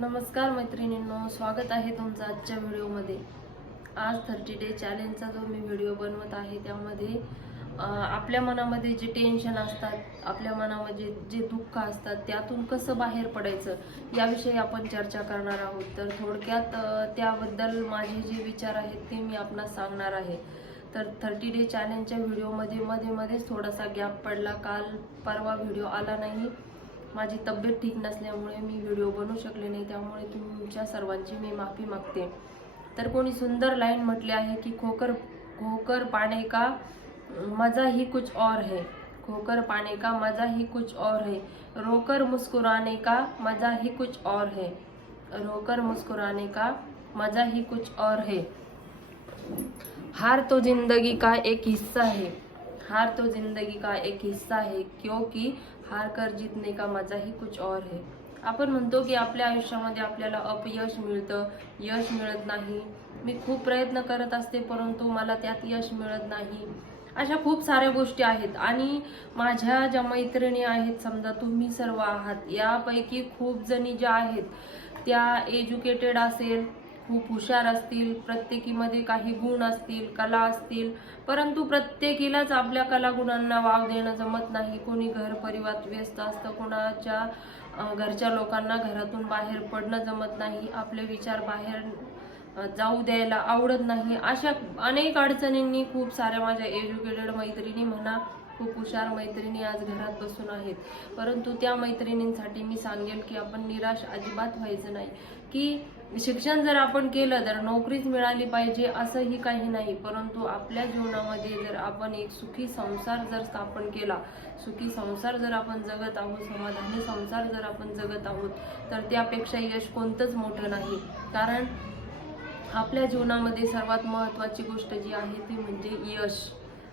नमस्कार मैत्रिणींनो, स्वागत आहे तुमचं आजच्या व्हिडिओमध्ये। आज 30 डे चॅलेंजचा जो मी व्हिडिओ बनवत आहे त्यामध्ये आपल्या मनामध्ये जे टेन्शन असतात, आपल्या मनामध्ये जे दुःख असतात त्यातून कसं बाहेर पडायचं याविषयी आपण चर्चा करणार आहोत। तर थोडक्यात त्याबद्दल माझे जे विचार आहेत ते मी आपणास सांगणार आहे। तर 30 डे चॅलेंजच्या व्हिडिओमध्ये मध्येच थोडासा गॅप पडला, काल परवा व्हिडिओ आला नाही। माझी तब्येत ठीक नसल्यामुळे मी व्हिडिओ बनवू शकले नाही, त्यामुळे तुमच्या सर्वांची मी माफी मागते। तर कोणी सुंदर लाईन म्हटली आहे की खोकर पाने का मजा ही कुछ और है, खोकर पाने का मजा ही कुछ और है, रोकर मुस्कुराने का मजा ही कुछ और है, रोकर मुस्कुराने का मजा ही कुछ और है। हार तो जिंदगी का एक हिस्सा है, हार तो जिंदगी का एक हिस्सा है, क्योंकि हार कर जीतने का मजा ही कुछ और है। आपण म्हणतो की आपल्या आयुष्यामध्ये आपल्याला अपयश मिळतं, यश मिळत नाही। मी खूप प्रयत्न करत असते परंतु मला त्यात यश मिळत नाही। अशा खूप साऱ्या गोष्टी आहेत आणि माझ्या ज्या मैत्रिणी आहेत, समजा तुम्ही सर्व आहात, यापैकी खूप जणी ज्या आहेत त्या एज्युकेटेड असेल, खूप हुशार असतील, प्रत्येकीमध्ये काही गुण असतील, कला असतील, परंतु प्रत्येकीलाच आपल्या कलागुणांना वाव देणं जमत नाही। कोणी घर परिवारात व्यस्त असतं, कोणाच्या घरच्या लोकांना घरातून बाहेर पडणं जमत नाही, आपले विचार बाहेर जाऊ द्यायला आवडत नाही। अशा अनेक अडचणींनी खूप साऱ्या माझ्या एज्युकेटेड मैत्रिणी म्हणा, खूप हुशार मैत्रिणी आज घरात बसून आहेत। परंतु त्या मैत्रिणींसाठी मी सांगेल की आपण निराश अजिबात व्हायचं नाही। की शिक्षण जर आपण केलं तर नोकरीच मिळाली पाहिजे असंही काही नाही, परंतु आपल्या जीवनामध्ये जर आपण एक सुखी संसार जर स्थापन केला, सुखी संसार जर आपण जगत आहोत, समाधानी संसार जर आपण जगत आहोत, तर त्यापेक्षा यश कोणतंच मोठं नाही। कारण आपल्या जीवनामध्ये सर्वात महत्त्वाची गोष्ट जी आहे ती म्हणजे यश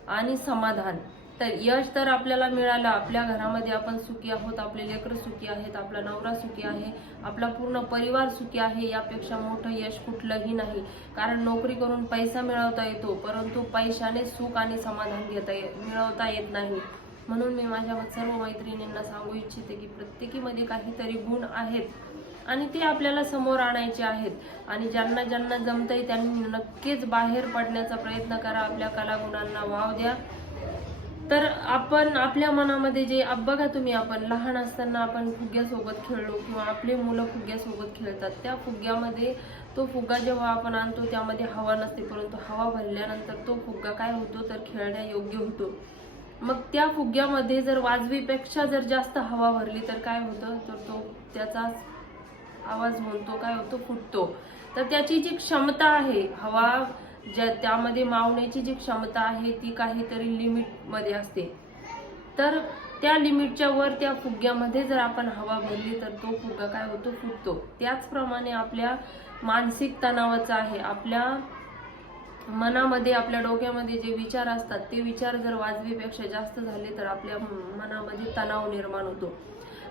आणि समाधान। तर यश तर आपल्याला मिळालं, आपल्या घरामध्ये आपण सुखी आहोत, आपले लेकरं सुखी आहेत, आपला नवरा सुखी आहे, आपला पूर्ण परिवार सुखी आहे, यापेक्षा मोठं यश कुठलंही नाही। कारण नोकरी करून पैसा मिळवता येतो, परंतु पैशाने सुख आणि समाधान मिळवता येत नाही। म्हणून मी माझ्या सर्व मैत्रिणींना सांगू इच्छिते की प्रत्येकीमध्ये काहीतरी गुण आहेत आणि ते आपल्याला समोर आणायचे आहेत आणि ज्यांना ज्यांना जमतंय त्यांनी नक्कीच बाहेर पडण्याचा प्रयत्न करा, आपल्या कलागुणांना वाव द्या। तर आपण आपल्या मनामध्ये जे बघा तुम्ही, आपण लहान असताना आपण फुग्यासोबत खेळलो किंवा आपले मुलं फुग्यासोबत खेळतात, त्या फुग्यामध्ये तो फुगा जेव्हा आपण आणतो त्यामध्ये हवा नसते, परंतु हवा भरल्यानंतर तो फुगा काय होतो तर खेळण्यायोग्य होतो। मग त्या फुग्यामध्ये जर वाजवीपेक्षा जर जास्त हवा भरली तर काय होतं तर तो त्याचा आवाज म्हणतो काय होतो, फुटतो। तर त्याची जी क्षमता आहे, हवा त्यामध्ये मावण्याची जी क्षमता आहे ती काहीतरी लिमिट मध्ये असते। तर त्या लिमिटच्या वर त्या फुग्यामध्ये जर आपण हवा भरली तर तो फुगा काय होतो, फुटतो। त्याचप्रमाणे आपल्या मानसिक तणावाचं आहे, आपल्या मनामध्ये आपल्या डोक्यामध्ये जे विचार असतात ते विचार जर वाजवीपेक्षा जास्त झाले तर आपल्या मनामध्ये तणाव निर्माण होतो।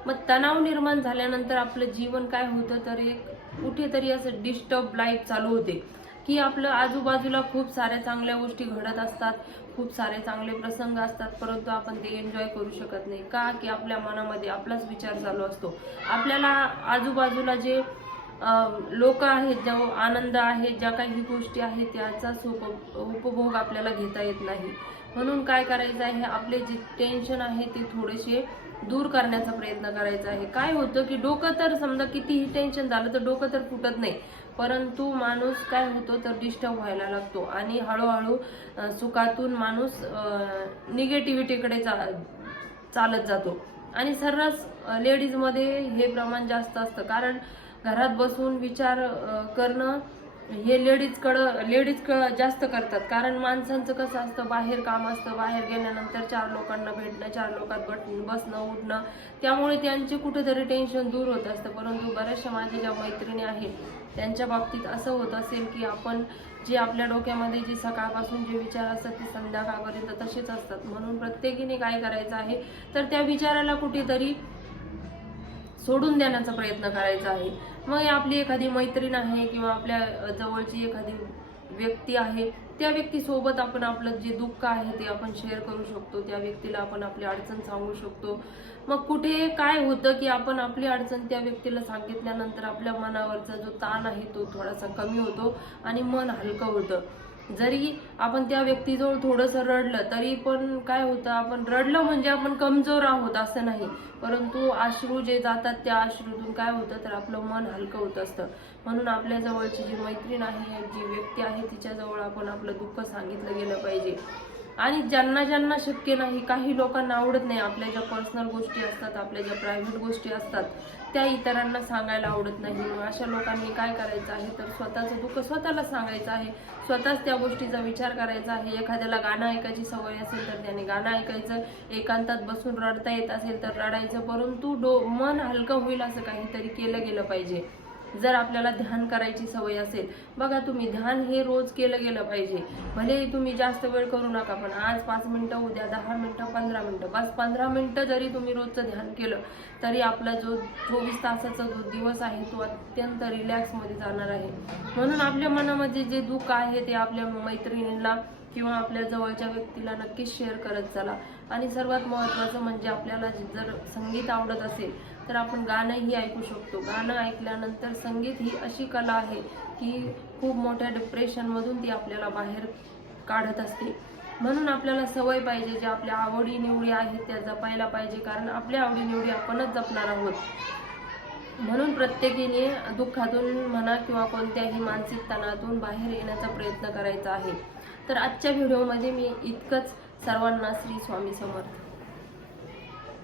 मग तणाव निर्माण झाल्यानंतर आपलं जीवन काय होतं तर एक कुठेतरी असं डिस्टर्ब लाईफ चालू होते की आपलं आजूबाजूला खूप साऱ्या चांगल्या गोष्टी घडत असतात, खूप सारे चांगले प्रसंग असतात, परंतु आपण ते एन्जॉय करू शकत नाही। का की आपल्या मनामध्ये आपलाच विचार चालू असतो। आपल्याला आजूबाजूला जे लोक आहेत, जो आनंद आहे, ज्या काही गोष्टी आहेत त्याचा उपभोग आपल्याला घेता येत नाही। म्हणून काय करायचं आहे, आपले जे टेन्शन आहे ते थोडेसे दूर करण्याचा प्रयत्न करायचा आहे। काय होतं की डोकं तर समजा कितीही टेन्शन झालं तर डोकं तर फुटत नाही, परंतु माणूस काय होतो तर डिस्टर्ब व्हायला लागतो आणि हळूहळू सुखातून माणूस निगेटिव्हिटीकडे चालत जातो। आणि सर्रास लेडीजमध्ये हे प्रमाण जास्त असतं, कारण घरात बसून विचार करणं हे लेडीज जास्त करतात। कारण माणसांचं कसं असतं, बाहेर काम असतं, बाहेर गेल्यानंतर चार लोकांना भेटणं, चार लोकांत बसणं उठणं, त्यामुळे त्यांचे कुठेतरी टेन्शन दूर होत असतं। परंतु बऱ्याचशा माझ्या ज्या मैत्रिणी आहेत त्यांच्या बाबतीत असं होत असेल की आपण जे आपल्या डोक्यामध्ये जे सकाळपासून जे विचार असतात ते संध्याकाळपर्यंत तसेच असतात। म्हणून प्रत्येकीने काय करायचं आहे तर त्या विचाराला कुठेतरी सोडून देण्याचा प्रयत्न करायचा आहे। मग आपली एखादी मैत्रीण आहे किंवा आपल्या जवळची एखादी व्यक्ती आहे त्या व्यक्तीसोबत आपण आपलं जे दुःख आहे ते आपण शेअर करू शकतो, त्या व्यक्तीला आपण आपली अडचण सांगू शकतो. मग कुठे काय होतं की आपण आपली अडचण त्या व्यक्तीला सांगितल्यानंतर आपल्या मनावरचा जो ताण आहे तो थोडासा कमी होतो आणि मन हलकं होतं. जरी आपण त्या व्यक्तीजवळ थोडंसं रडलं तरी पण काय होतं, आपण रडलं म्हणजे आपण कमजोर आहोत असं नाही, परंतु अश्रू जे जातात त्या अश्रूतून काय होतं तर आपलं मन हलकं होत असतं. म्हणून आपल्या जवळची जी मैत्रीण आहे, जी व्यक्ती आहे, तिच्याजवळ आपण आपलं दुःख सांगितलं गेलं पाहिजे. आणि ज्यांना ज्यांना शक्य नाही, काही लोकांना आवडत नाही, आपल्या ज्या पर्सनल गोष्टी असतात, आपल्या ज्या प्रायव्हेट गोष्टी असतात त्या इतरांना सांगायला आवडत नाही. मग अशा लोकांनी काय करायचं आहे तर स्वतःचं दुःख स्वतःला सांगायचं आहे, स्वतःच त्या गोष्टीचा विचार करायचा आहे. एखाद्याला गाणं ऐकायची सवय असेल तर त्याने गाणं ऐकायचं, एकांतात बसून रडता येत असेल तर रडायचं, परंतु मन हलकं होईल असं काहीतरी केलं गेलं पाहिजे. जर आपल्याला ध्यान करायची सवय असेल, बघा तुम्ही ध्यान हे रोज केलं गेलं पाहिजे. भले तुम्ही जास्त वेळ करू नका, पण आज 5 मिनिटं, उद्या 10 मिनिटं, 15 मिनिटं, बस 15 मिनिटं जरी तुम्ही रोजचं ध्यान केलं तरी आपला जो 24 तासाचा जो दिवस आहे तो अत्यंत रिलॅक्समध्ये जाणार आहे. म्हणून आपल्या मनामध्ये जे दुःख आहे ते आपल्या मैत्रिणींना किंवा आपल्या जवळच्या व्यक्तीला नक्कीच शेअर करत चला. आणि सर्वात महत्त्वाचं म्हणजे आपल्याला जर संगीत आवडत असेल तर आपण गाणंही ऐकू शकतो. गाणं ऐकल्यानंतर संगीत ही अशी कला आहे की खूप मोठ्या डिप्रेशनमधून ती आपल्याला बाहेर काढत असते. म्हणून आपल्याला सवय पाहिजे, ज्या आपल्या आवडीनिवडी आहेत त्या जपायला पाहिजे, कारण आपल्या आवडीनिवडी आपणच जपणार आहोत. म्हणून प्रत्येकीने दुःखातून म्हणा किंवा कोणत्याही मानसिक तणावातून बाहेर येण्याचा प्रयत्न करायचा आहे. तर आजच्या व्हिडिओमध्ये मी इतकंच. सर्वांना श्री स्वामी समर्थ.